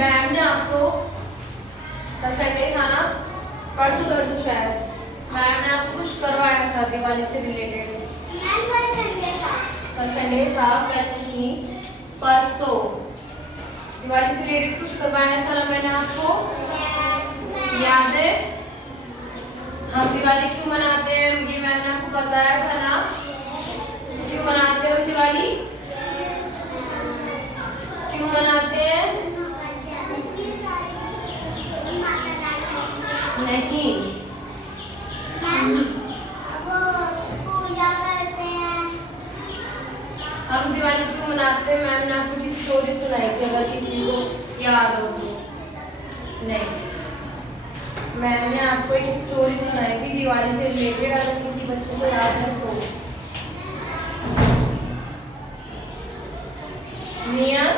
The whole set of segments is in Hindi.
मैम ने आपको कल संडे था ना, परसों तरसों शायद मैम ने आपको कुछ करवाया था दिवाली से रिलेटेड। कल संडे था, कल नहीं परसों दिवाली से रिलेटेड कुछ करवाया था ना मैंने आपको, याद है? हम दिवाली क्यों मनाते हैं ये मैंने आपको बताया था ना। क्यों मनाते हैं दिवाली, क्यों मनाते हैं? नहीं, हम दिवाली क्यों मनाते हैं मैम ने आपको किसी स्टोरी सुनाई थी, अगर किसी को याद हो तो। नहीं, मैम ने आपको एक स्टोरी सुनाई थी दिवाली से रिलेटेड, अगर किसी बच्चे को याद है तो। नियत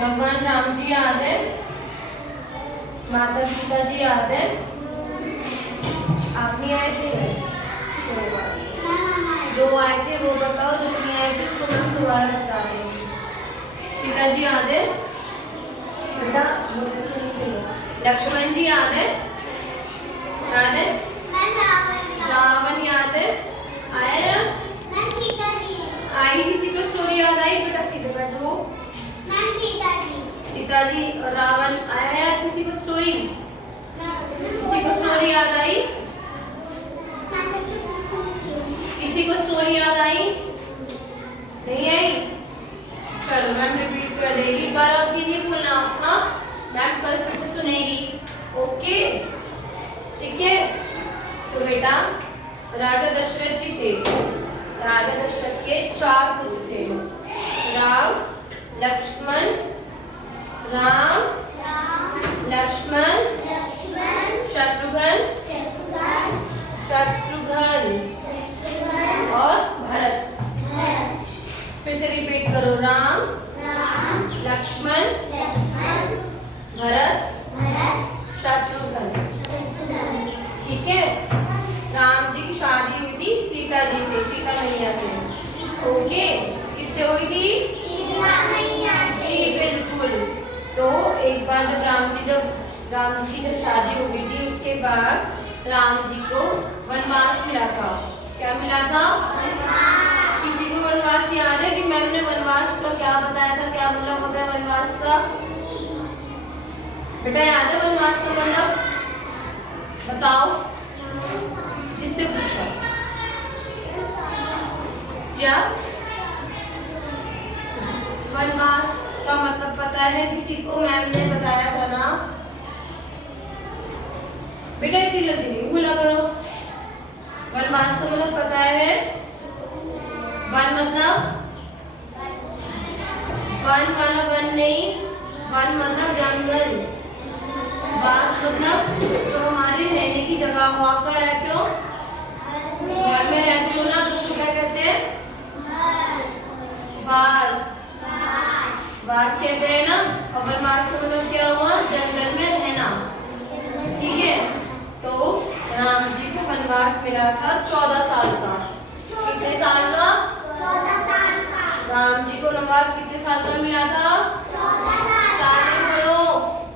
भगवान राम जी याद है, माता सीता जी याद है? आप नहीं आए थे? जो आए थे वो बताओ, जो नहीं आए थे उसको मैं दोबारा बता देंगी। सीता जी याद है बेटा? बोलने से नहीं खेलो। लक्ष्मण जी याद है? याद है? रावण याद है? आया ना? आई किसी को स्टोरी याद आई? बेटा सीधे बैठो। सीता जी और रावण आया याद किसी को स्टोरी? किसी को स्टोरी याद आई? किसी को स्टोरी याद आई? नहीं आई? चलो मैम रिपीट कर देगी, एक बार आप ये नहीं भूलना। हाँ मैम कल फिर से सुनेगी, ओके ठीक है? तो बेटा राजा दशरथ जी थे, राजा दशरथ के 4 पुत्र थे, राम लक्ष्मण राम लक्ष्मण शत्रुघ्न और भरत। फिर से रिपीट करो, राम लक्ष्मण भरत शत्रुघ्न। ठीक है? राम जी की शादी हुई थी सीता जी से, सीता मैया से, ओके? किससे हुई थी? जी बिल्कुल। तो एक बार जब राम जी की जब शादी हो गई थी, उसके बाद राम जी को वनवास मिला था। क्या मिला था? किसी को वनवास याद है कि मैम ने वनवास का क्या बताया था, क्या मतलब होता है वनवास का? बेटा याद है वनवास का मतलब? बताओ, जिससे पूछा। क्या वनवास का मतलब पता है किसी को? मैम ने बताया था ना बेटा, इतनी जल्दी नहीं भूला करो। वनवास का मतलब पता है? वन मतलब वन वाला वन नहीं, वन मतलब जंगल, वास मतलब जो हमारे रहने की जगह हो। आप कहाँ रहते हो? घर में रहते हो ना, तो उसको क्या कहते हैं? वास, वास कहते हैं ना। और वनवास का मतलब क्या हुआ? जंगल में रहना, ठीक है? तो राम जी को वनवास मिला था 14 साल का। कितने साल का? 14 साल का। राम जी को वनवास कितने साल का मिला था? 14 साल का। बोलो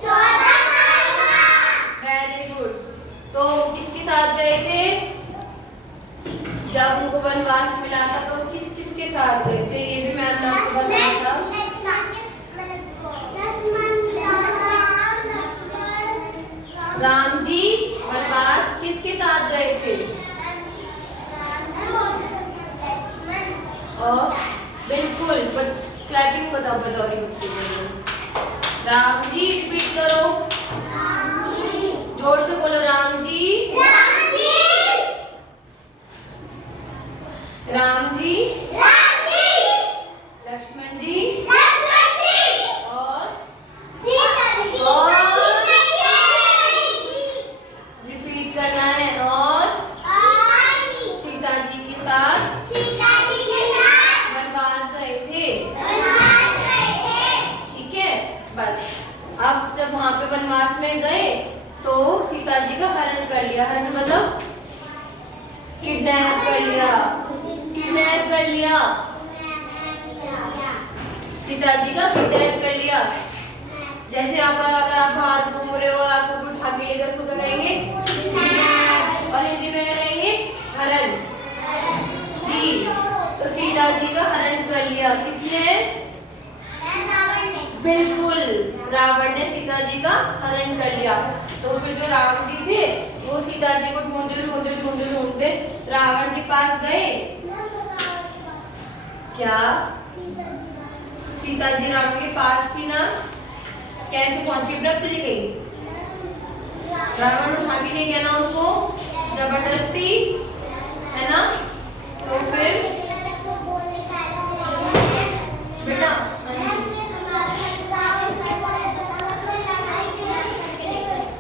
14 साल का। Very good. तो किसके साथ गए थे जब उनको वनवास मिला था? तो किस किस के साथ गए थे ये भी मैम ने आपको बताया था। राम जी वनवास किसके साथ गए थे? और बिल्कुल क्लैपिंग बताओ बच्चे। राम जी रिपीट करो, जोर से बोलो, राम जी राम जी लक्ष्मण जी और रिपीट करना है, और सीता जी के साथ वनवास गए थे। ठीक है? बस अब जब वहां पे वनवास में गए तो सीता जी का हरण कर लिया। हरण मतलब किडनैप कर लिया, किडनैप कर लिया, सीता जी का किडनैप कर लिया। जैसे अगर आप बाहर घूम रहे हो और आपको कोई उठा के लेकर उसको क्या कहेंगे? और हिंदी में कहेंगे हरण। जी, तो सीता जी का हरण कर लिया किसने? बिल्कुल, रावण ने सीता जी का हरण कर लिया। तो फिर जो राम जी थे वो सीता जी को ढूंढते ढूंढते ढूंढते ढूंढते रावण के पास गए। क्या सीता जी रावण के पास थी ना? कैसे पहुंची? व्रत चली गई। रावण उठा के ले गया ना उनको जबरदस्ती, है ना? तो फिर बेटा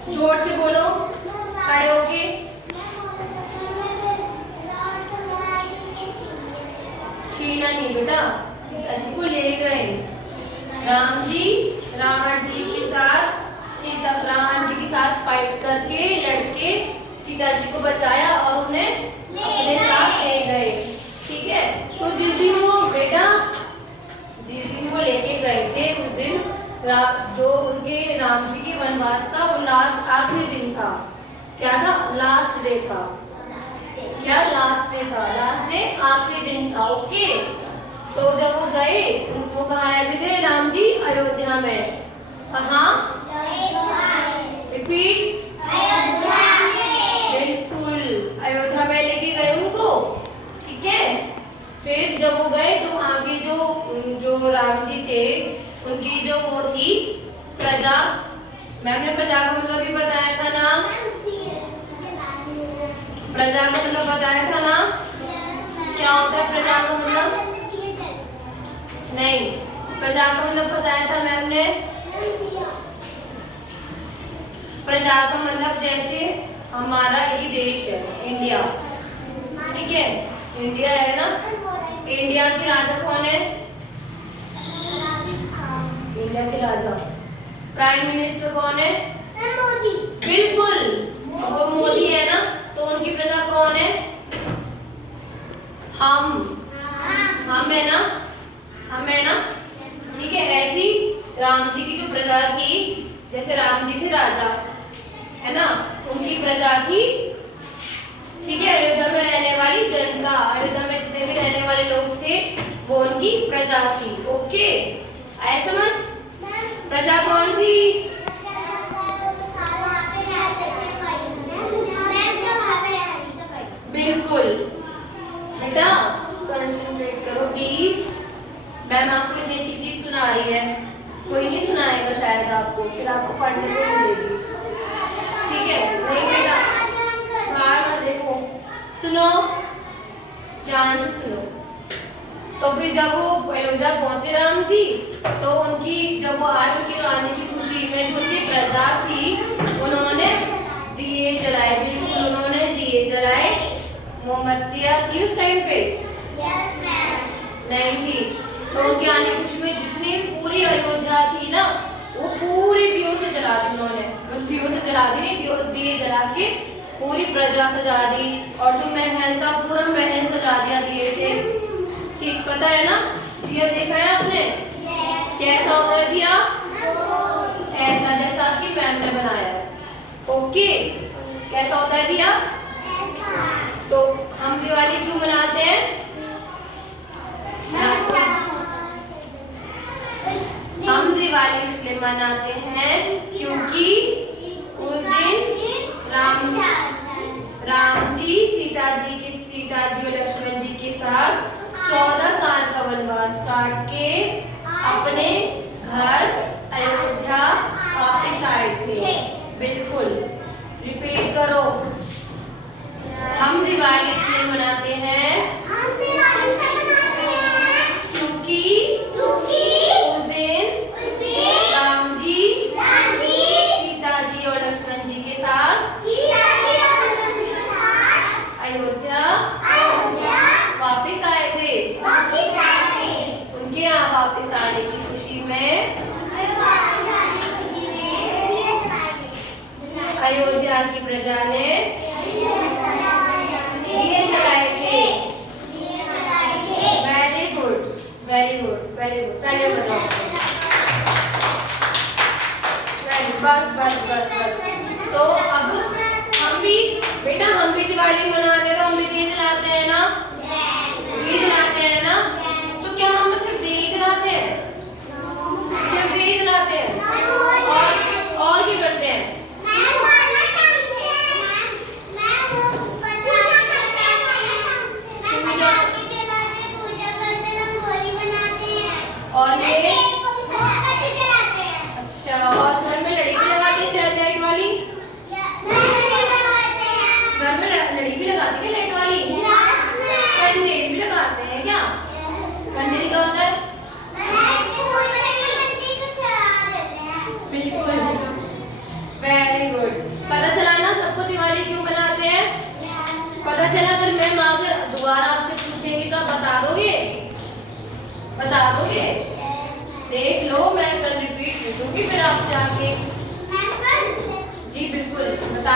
जोर से बोलो, खड़े होके। छीना नहीं बेटा, सीता जी को ले गए राम जी रावण जी के साथ। रावण जी के साथ फाइट करके लड़के सीता जी को बचाया और उन्हें अपने साथ ले गए। ठीक है, तो जिस दिन वो लेके गए थे उस दिन जो उनके राम जी के वनवास का वो लास्ट आखिरी दिन था। क्या था? लास्ट डे था। क्या? लास्ट डे था। लास्ट डे आखिरी दिन था। ओके, तो जब वो गए उनको कहाँ आए थे राम जी? अयोध्या में। कहाँ? रिपीट। बिल्कुल, अयोध्या में लेके गए उनको। ठीक है, फिर जब वो गए तो वहाँ के जो राम जी थे उनकी जो वो थी प्रजा, मैम ने प्रजा का मतलब भी बताया था ना? प्रजा का मतलब बताया था ना? क्या होता है प्रजा का मतलब? नहीं, प्रजा का मतलब बताया था मैम ने। प्रजा का मतलब जैसे हमारा ये देश है इंडिया, ठीक है, इंडिया है ना? इंडिया के राजा कौन है? इंडिया के राजा प्राइम मिनिस्टर कौन है? मोदी। बिल्कुल, वो मोदी है ना? तो उनकी प्रजा कौन है? हम है ना? हम है ना? ठीक है, ऐसी राम जी की जो प्रजा थी, जैसे राम जी थे राजा, है ना? उनकी प्रजा थी। ठीक है, अयोध्या में रहने वाली जनता, अयोध्या में जितने भी रहने वाले लोग थे वो उनकी प्रजा थी। ओके, आए समझ? प्रजा कौन थी? बिल्कुल बेटा, कंसंट्रेट करो प्लीज। मैम आपको इतनी अच्छी चीज सुना रही है, कोई नहीं सुनाएगा शायद आपको, फिर आपको पढ़ने को मिलेगी। ठीक है, नहीं बेटा बाहर मत देखो, सुनो ध्यान से सुनो। तो फिर जब वो अयोध्या पहुंचे राम जी, तो उनकी जब वो आए उनके आने की खुशी में जो उनकी प्रजा थी उन्होंने दिए जलाए। बिल्कुल, उन्होंने दिए जलाए। मोमबत्तियां थी उस टाइम पे? नहीं थी। तो उनके आने की खुशी में जितनी पूरी अयोध्या थी ना वो पूरी दियों से जला दी उन्होंने। दियों से जला दी नहीं, दिए जला के पूरी प्रजा सजा दी, और जो महल था पूरा महल सजा दिया दिए से। ठीक, पता है ना? दिया देखा है आपने? कैसा होता है दिया? ऐसा, जैसा कि मैम ने बनाया है। ओके, कैसा होता है दिया? तो हम दिवाली क्यों मनाते हैं? हम दिवाली इसलिए मनाते हैं क्योंकि उस दिन राम जी सीता जी और लक्ष्मण जी के साथ 14 साल का वनवास काट के अपने घर अयोध्या वापस आए थे। बिल्कुल, रिपीट करो। हम दिवाली इसलिए मनाते हैं क्योंकि उस दिन राम जी सीता जी और लक्ष्मण जी के साथ अयोध्या वापस आए थे। उनके यहाँ वापस आने की खुशी में अयोध्या की प्रजा ने दिए जलाए थे। Very good, very good, very good, तालियां बजाओ। बस बस बस बस। तो अब हम भी बेटा हम भी दिवाली मनाते हैं तो हम भी दिए जलाते हैं ना, दिए जलाते हैं ना। तो क्या हम सिर्फ दिए जलाते हैं, सिर्फ दिए जलाते हैं और क्या करते हैं? और ये अच्छा, और घर में लड़ी भी लगाते हैं शायद लाइट वाली, घर में लड़ी भी लगाते हैं लाइट वाली, कंदील भी लगाते हैं क्या? कंदील क्या होता है? बिल्कुल, वेरी गुड। पता चला ना सबको दिवाली क्यों मनाते हैं? पता चला। अगर मैम अगर दोबारा आपसे पूछेंगी तो आप बता दोगे? बता दोगे? देख लो, मैं कल रिपीट पूछूंगी फिर आपसे आके। जी बिल्कुल, बता